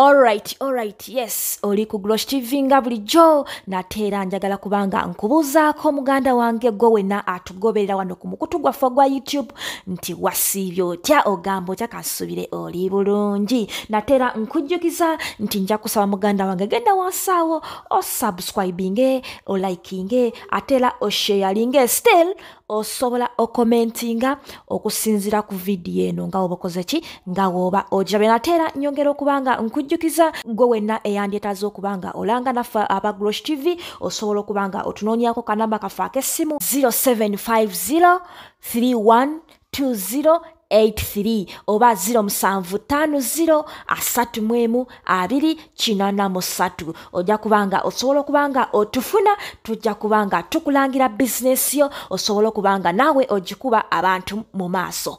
Alright, yes. Oli ku Glosh TV nga bulijjo nateera njagala kubanga nkubuuzaako muganda wange gwe wenna atugoberera wano ku mukutu gwaffe gwa YouTube nti wasiibye otya ogamba otya kasubire oli bulungi. Nateera nkujjukiza nti nja kusaba muganda wange genda wansaawo o subscribinge o likinge ateera o sharinge still osobola okomentinga okusinzira ku video eno nga obakoze ki nga woba ojabe. Nateera nyongera okubanga nkujjukiza gwe wenna eyandyetaaza okubanga olanga naffe aba Glosh TV osobola okubanga otunoonyako kanamba kaffe ak'essimu 0750312083 oba 0750312083 ojja kubanga osobola okubanga otufuna tujja kubanga tukulangira bizinesi yo osobola okubanga naawe ogikuba abantu mu maaso.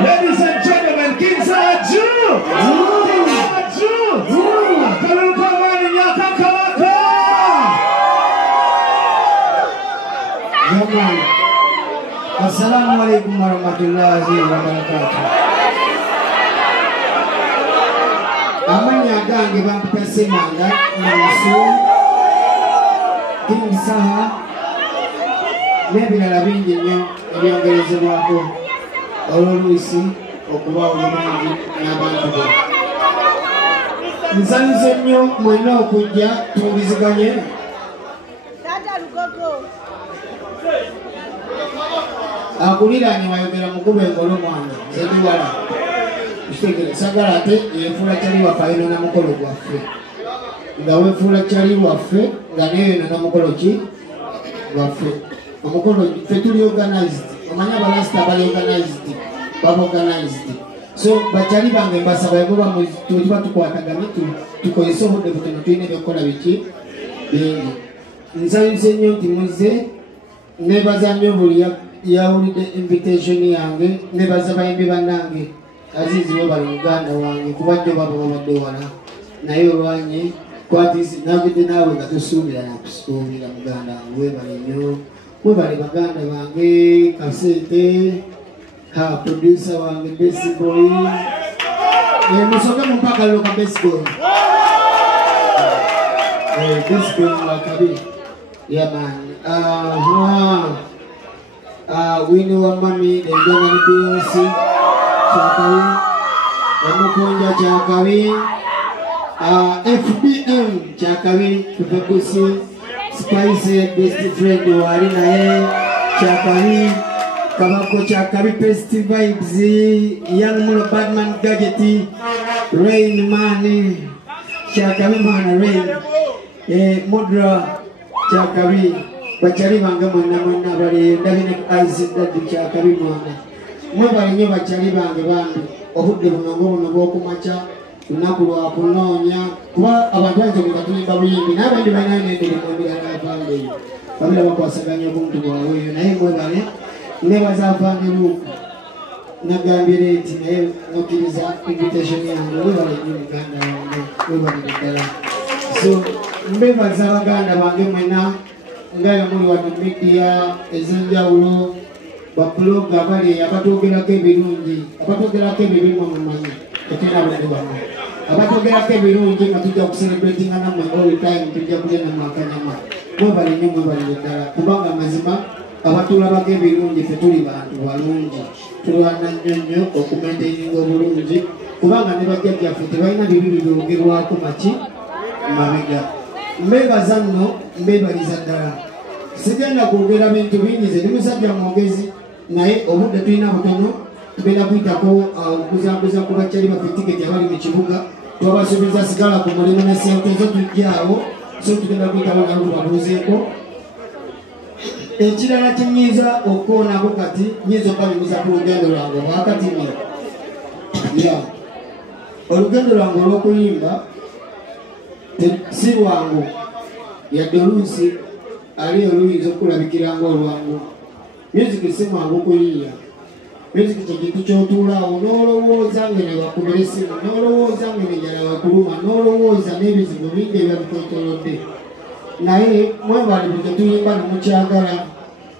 Ladies and gentlemen, Kings Aju! Assalamualaikum warahmatullahi wabarakatuh. Amanya gange bampesemanga nasu King Saha nebirala bingi nnyo ebyongerezebwako olw'oluusi okuba obulungi n'abantu be. Nsanyusa nnyo mwenna okujja tuwuliziganye. Akuliraanye wayogera mukube engolo mwana zebiwala kitegere sagala ate yefuula kyali waffe ayonona mukolo gwaffe nga wefuula kyali waffe nga neyonona mukolo ki gwaffe omukolo ffe tuli organized omanya abalasita bali organized baba organized so bakyali bange mbasaba egoba tuba tukwatagane tukozese obudde butono tulina ebyokukola biki bingi. Nsanyuse nnyo nti muzze nebaza nnyo buli yawulidde invitation yange nebaza bayimbi bannange Azizi we bali muganda wange kuba jjo baba babadde wala naye olwanye kwatisi nabidde naawe nga tosuubira nakusuubira muganda wange webale nnyo webale baganda bange Kasente producer wange Best Boy musoke mumpaka llo ka Best Boy Best Boy wakabi yamani Winnie wa mami Dengana ni Beyonce Chakawi Wamukonja Chakawi FBM Chakawi Kufakusi Spice Best Friend wali naye Chakawi Kabako Chakawi Best Vibes Young Mulo Badman Gadgety Rain Mani Chakawi Mana Rain Mudra Chakawi Bachari bange mwenna bali ndabine Isaac Daddy Chakawi mwana mwebali nnyo bachari bange bambi obudde buno bw'okumakya lunaku lwa kunoonya kuba abantu bange tulimba buyimbi n'abandi balinayo n'emirimu emirala avangeyo babira bakwasaganya obuntu bwaweeyo naye mwebale nebaza avange luuku nagambire nti naye nokkiriza invitation yange webale nnyo muganda wange webalire ddala so mbebaza abaganda bange mwenna ngayo muli wano media ez'enjawulo babuloga bali abatogerako ebirungi abatogerako ebibi mumanyi tetulina bali wano abatogerako ebirungi nga tujja kucelebratinga nammwe all time tujja kulya namakanyama mwebali nnyo mwebalire ddala kubanga mazima abatulabako ebirungi ffe tuli bantu balungi tulwana nnyo okumaintaininga obulungi kubanga ne bajjajjaffe tebalina bibi bibyogerwako maki mabega mbebaza nno mbebaliza ddala sigenda kwogera bintu bingi ze ndi musajja mwogezi naye obudde tulina butono tugenda kuyitako okuzaguza ku bakyali baffe tiketi abali mu kibuga twabasuubiza sigala ku mulimu ne sente zo tujjaawo so tugenda kuyitawo nalubabuuzeeko ekirala kinyinza okukoonako kati nyinza okanyumiza ku lugendo lwange olwakatimya olugendo lwange olw'okuyimba si lwangu yadde oluusi ali oluyinza okulabikira ng'olwangu music si mwangu okuyiiya music kyekintu kyotuulaawo n'olowooza ngene wakubira essimu n'olowooza ngene enjala wakuluma n'olowooza n'ebizibu bingi ebyabikontolodde naye mwebali buli tetuyimba nemukyagala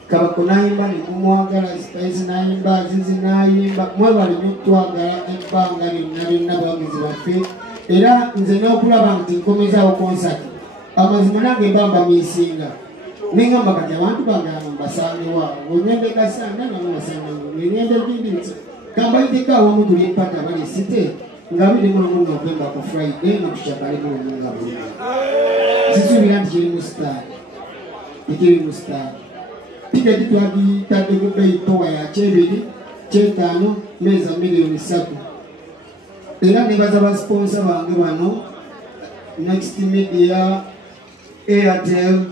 Kabako nayimba nemumwagala Spice nayimba Azizi nayimba mwebali mutwagala ebbanga lyonna bawagizi baffe era nze n'okulaba nti nkomezaawo concert amazima nange mbamba miisinga nengamba kati abantu bange ano mbasangewa ng'onyende kasanda namumasanga ng'onyende bindi nti kambayiteko awamu tuli mpaka bali site nga biri mu lumu Novemba ku Friday netukyakale mu lumu nga bulungi sisuubira nti kiri mu sitaani tekiri mu sitaani tiketi twagitadde ku bbeeyi powa ya kyebiri kyetaano meeza miliyoni 3 era nebaza basponsa bange bano Next Media, Airtel,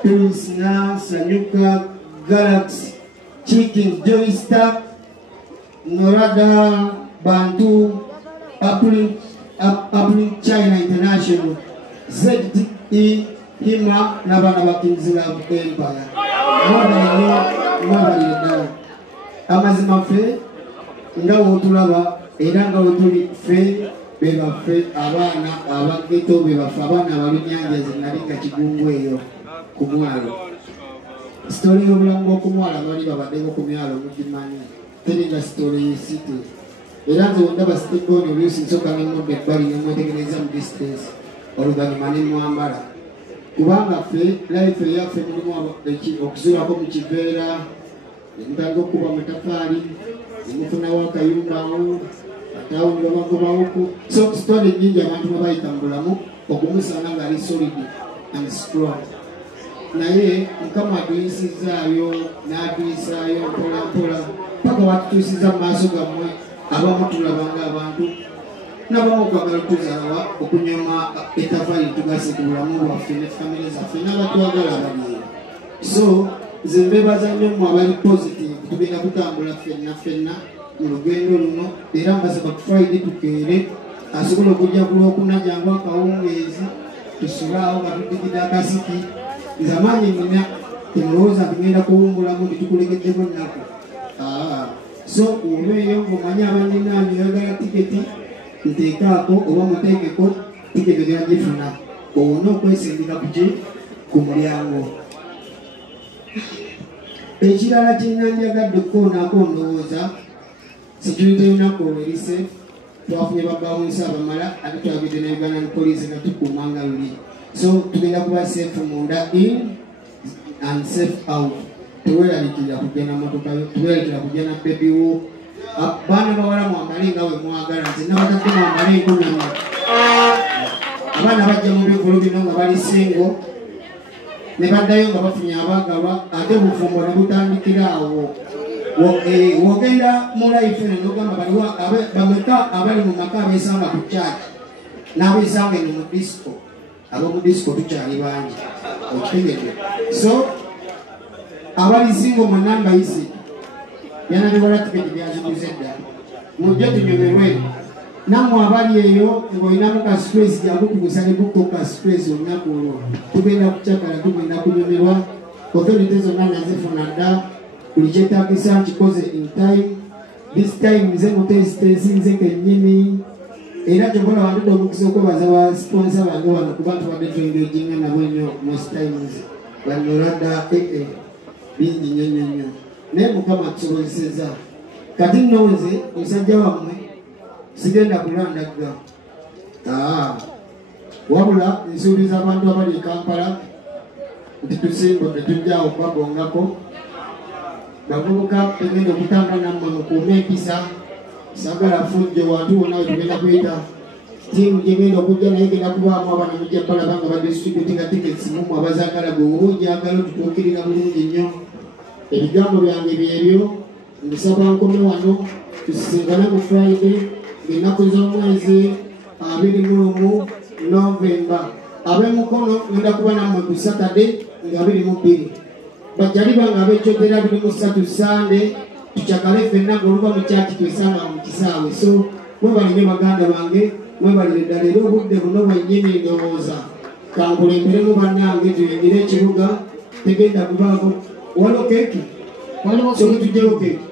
Pilsner, Sanyuka, Galaxy, Chicken, Joystar, Norada, Bantu, Uplink China International, ZTE, Hima, n'abaana ba Kings Love Empire. Mwabaliyo amazima ffe nga wotulaba era nga wetuli ffe bebaffe abaana abageto bebaffe abaana abalunyanjazi nali nga kigungu eyo ku mwalo sitori y'obulamu bw'okumwalo abali babaddeko ku myalo mugimanyi teri nga sitori y'esite era nze wondaba siteboni oluusi nsooka nemudde ebbali nemwetegereza mu distance oluvannyuma nemwambala kubanga ffe life eyaffe mulimu okusulako mu kiveera emutaga okuba amatafaali emufunawo akayumbawo atawuni babagobawoko so sitori nyingi abantu mwebayita mu bulamu okumusanga ngaali solid and strong naye mukama atuyisizaayo n'atuyisaayo mpolampola paka watutuusiza mu maaso gammwe abamu tulabanga abantu n'abamu okwagala tuzaawa okunyoma etafaali tugase ku bulamu bwaffe ne famire zaffe n'abatwagala abaliyo so nze mbebaza nnyo mmwe abali positive tugenda kutambula ffenna mu lugendo luno era mbasaba ku Friday tukeere asobola okujja ku Lwokuna jangu akawungeezi tusulaawo nga tuddigida akasiki nze amaanyi nina temulowooza tugenda kuwumbulamu titukulegeddemu nnaku so olweyo ng'omanyi abanninaani oyagala tiketi nteekaako oba muteekeko tiketi ogera gifuna owona okwesindika kuki ku mulyango ekirala kyenandyagadde okukoonako ndowooza security lunaku olwerise twafunye babawunsi abamala ate twagidde ne Uganda Police nga tukuumanga luli so tugenda kuba safe munda in and safe out teweeralikira kugenda motoka teweeralikira kugenda bebiwo baana bawala mwambale nga we mwagala nze nabatadde mwambale enkunamu abaana bajja mu bivulu bino nga bali singo ne baddayo nga bafunye abaagalwa ate obufumbo ne butandikira awo wogenda mu life eno nogamba baliwo bameka abali mu maka abeesanga ku church n'abeesanga eno mu disco ab'omu disco tukyali bangi okitegedde so abali singo mu namba isi yanabibala tiketi byaziguze dda mujje tunyumirwe nammwe abali eyo ng'olinamu ka stress jakutugusa ne bukko ka stress olunaku olwo tugenda kucakala tugenda kunyumirwa authority zonna nazifuna dda buli kyetaagisa nkikoze in time this time nze mutesitesi nze kennyini era kyobola wandudde omukisa okwebaza ba sponsor bange wano kuba tubadde twengejinga nabo nnyo most times banyoladda bingi nnyo naye mukama tusobozeseza kati nno nze musajja wammwe sigenda kulandagga wabula nsuubiza abantu abali e Kampala nti tusimbudde tujjaawo okubagongako bavubuka tugenda okutambula nammwe mukuume empisa sagala fujjo wantu wonna we tugenda kuyita tiimu gyegenda okujja naye genda kubaamu abaana mujja balaba nga badistributinga tickets mumwe abazaagala gwe oba ojagala otutuukirira bulungi nnyo ebigambo byange byebyo mbisaba nkome wano tusisinkana mu Friday ng'ennaku z'omwezi 21 Novemba ab'emukono ngenda kuba nammwe ku Saturday nga 22 bajaliba nga abejjogera buli mu ssatu Sande tukyakale ffenna ng'oluva mu kyaki twesanga mu kisaawe. So mwebalire baganda bange, mwebalire ddala era obudde buno bwennyini ndowooza kankulemberemu bannange tuyingire ekibuga tegenda kubaako waliwo keeki so tujjewo keeki